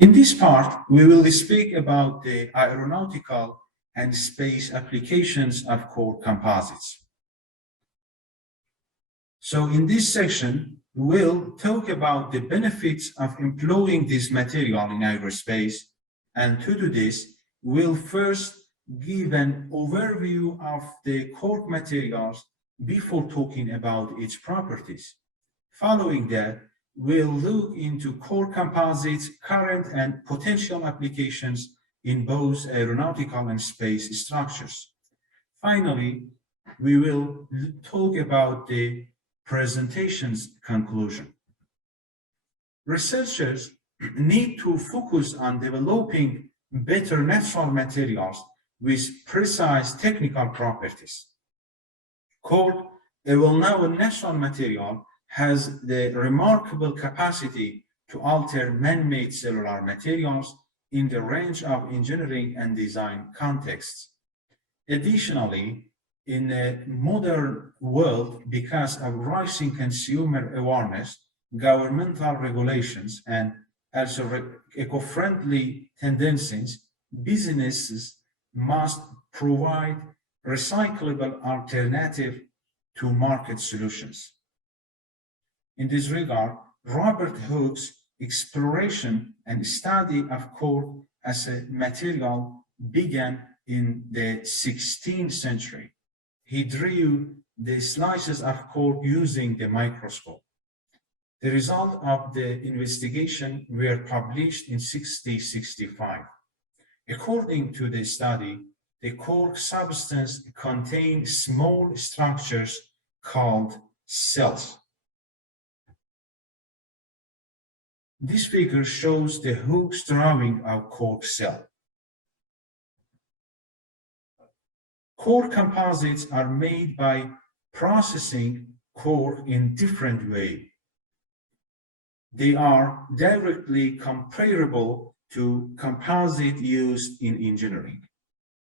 In this part, we will speak about the aeronautical and space applications of core composites. So in this section, we'll talk about the benefits of employing this material in aerospace. And to do this, we'll first give an overview of the core materials before talking about its properties. Following that, we'll look into core composites' current and potential applications in both aeronautical and space structures. Finally, we will talk about the presentation's conclusion. Researchers need to focus on developing better natural materials with precise technical properties. Cork, a well-known natural material, has the remarkable capacity to alter man-made cellular materials in the range of engineering and design contexts. Additionally, in a modern world, because of rising consumer awareness, governmental regulations, and also eco-friendly tendencies, businesses must provide recyclable alternative to market solutions. In this regard, Robert Hooke's exploration and study of cork as a material began in the 16th century. He drew the slices of cork using the microscope. The results of the investigation were published in 1665. According to the study, the cork substance contained small structures called cells. This figure shows the Hooke's drawing of cork cell. Cork composites are made by processing cork in different ways. They are directly comparable to composite used in engineering.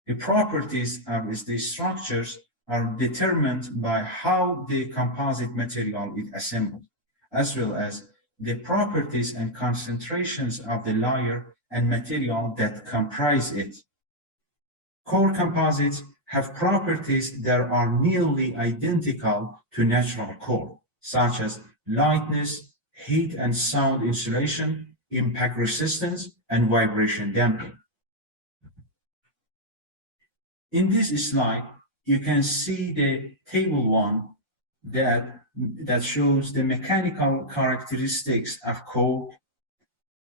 The properties of these structures are determined by how the composite material is assembled, as well as the properties and concentrations of the layer and material that comprise it. Core composites have properties that are nearly identical to natural core, such as lightness, heat and sound insulation, impact resistance, and vibration damping. In this slide, you can see the table 1 that shows the mechanical characteristics of cork,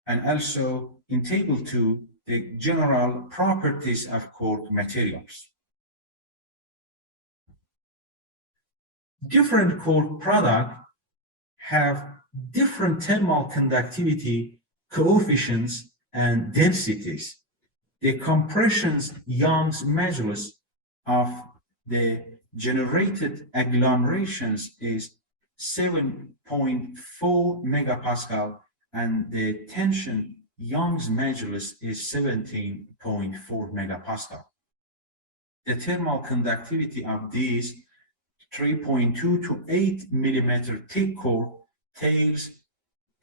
and also in table 2, the general properties of cork materials. Different cork products have different thermal conductivity coefficients and densities. The compression's Young's modulus of the generated agglomerations is 7.4 megapascal, and the tension Young's modulus is 17.4 megapascal. The thermal conductivity of these 3.2 to 8 millimeter thick cork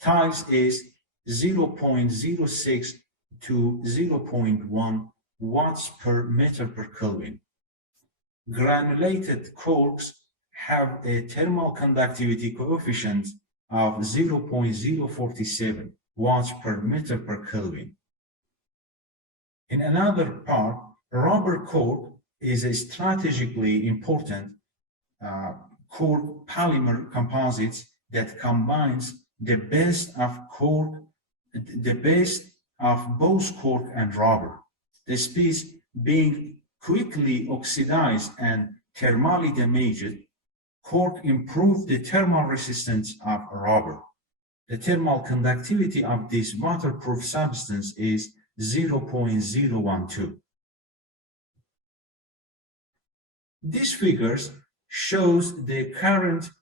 tiles is 0.06 to 0.1 watts per meter per Kelvin. Granulated corks have a thermal conductivity coefficient of 0.047 watts per meter per Kelvin. In another part, rubber cork is a strategically important cork polymer composites that combines the best of both cork and rubber. The species being quickly oxidized and thermally damaged, cork improved the thermal resistance of rubber. The thermal conductivity of this waterproof substance is 0.012. These figures shows the current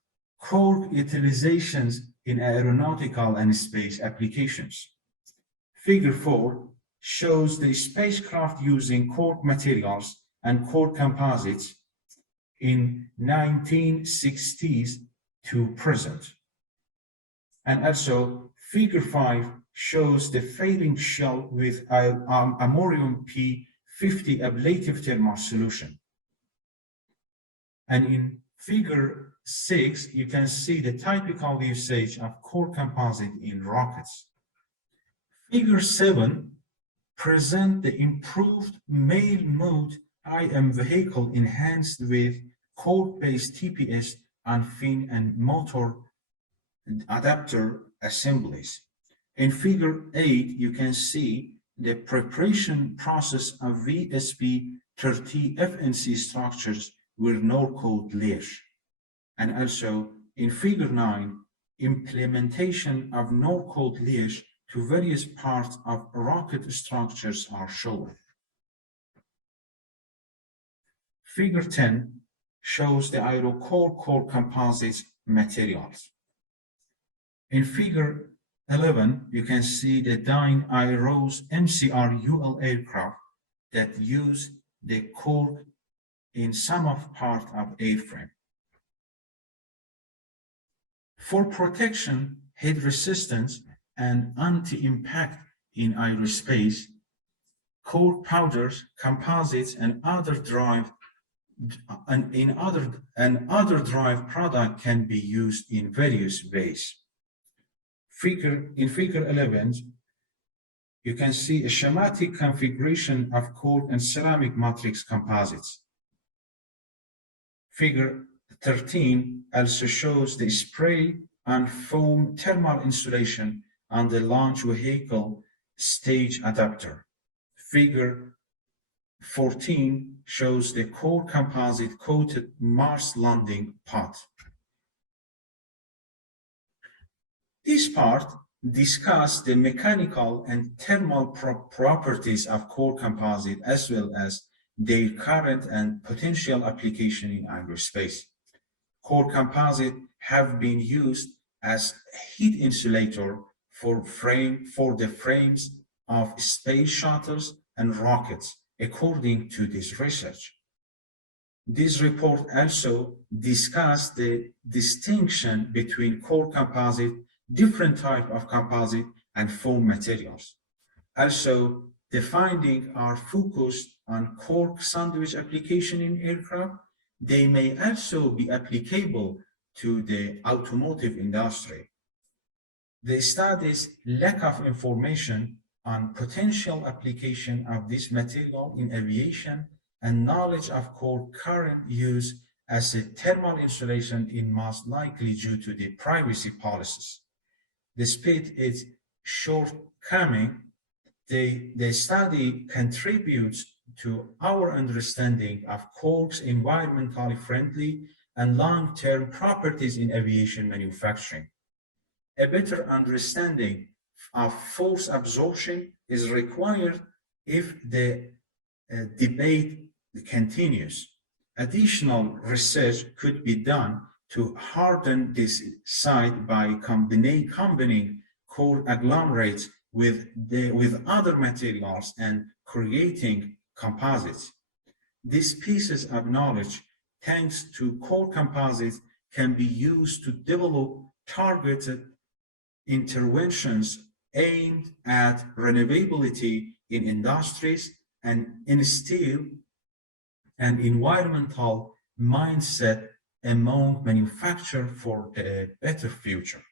cork utilizations in aeronautical and space applications. Figure 4 shows the spacecraft using cork materials and cork composites in 1960s to present. And also figure 5 shows the failing shell with ammonium P50 ablative thermal solution. And in figure 6, you can see the typical usage of core composite in rockets. Figure 7 presents the improved male mode IM vehicle enhanced with core-based TPS on fin and motor adapter assemblies. In figure 8, you can see the preparation process of VSP30 FNC structures with no-code layers. And also in figure 9, implementation of no-code layers to various parts of rocket structures are shown. Figure 10 shows the ECOCORK core composites materials. In figure 11, you can see the Dyne IROS MCR UL aircraft that use the core in some of part of airframe. For protection, heat resistance, and anti-impact in aerospace, core powders, composites, and other drive product can be used in various ways. In figure 11, you can see a schematic configuration of core and ceramic matrix composites. Figure 13 also shows the spray and foam thermal insulation on the launch vehicle stage adapter. Figure 14 shows the core composite coated Mars landing pod. This part discusses the mechanical and thermal properties of core composite as well as their current and potential application in aerospace. Core composite have been used as heat insulator for the frames of space shuttles and rockets, according to this research. This report also discussed the distinction between core composite, different type of composite, and foam materials. Also, the findings are focused on core sandwich application in aircraft. They may also be applicable to the automotive industry. The study's lack of information on potential application of this material in aviation and knowledge of core current use as a thermal insulation is most likely due to the privacy policies. Despite its shortcoming, the study contributes to our understanding of core's environmentally friendly and long-term properties in aviation manufacturing. A better understanding of force absorption is required if the debate continues. Additional research could be done to harden this site by combining core agglomerates with other materials and creating composites. These pieces of knowledge, thanks to core composites, can be used to develop targeted interventions aimed at renovability in industries and instill an environmental mindset among manufacturers for a better future.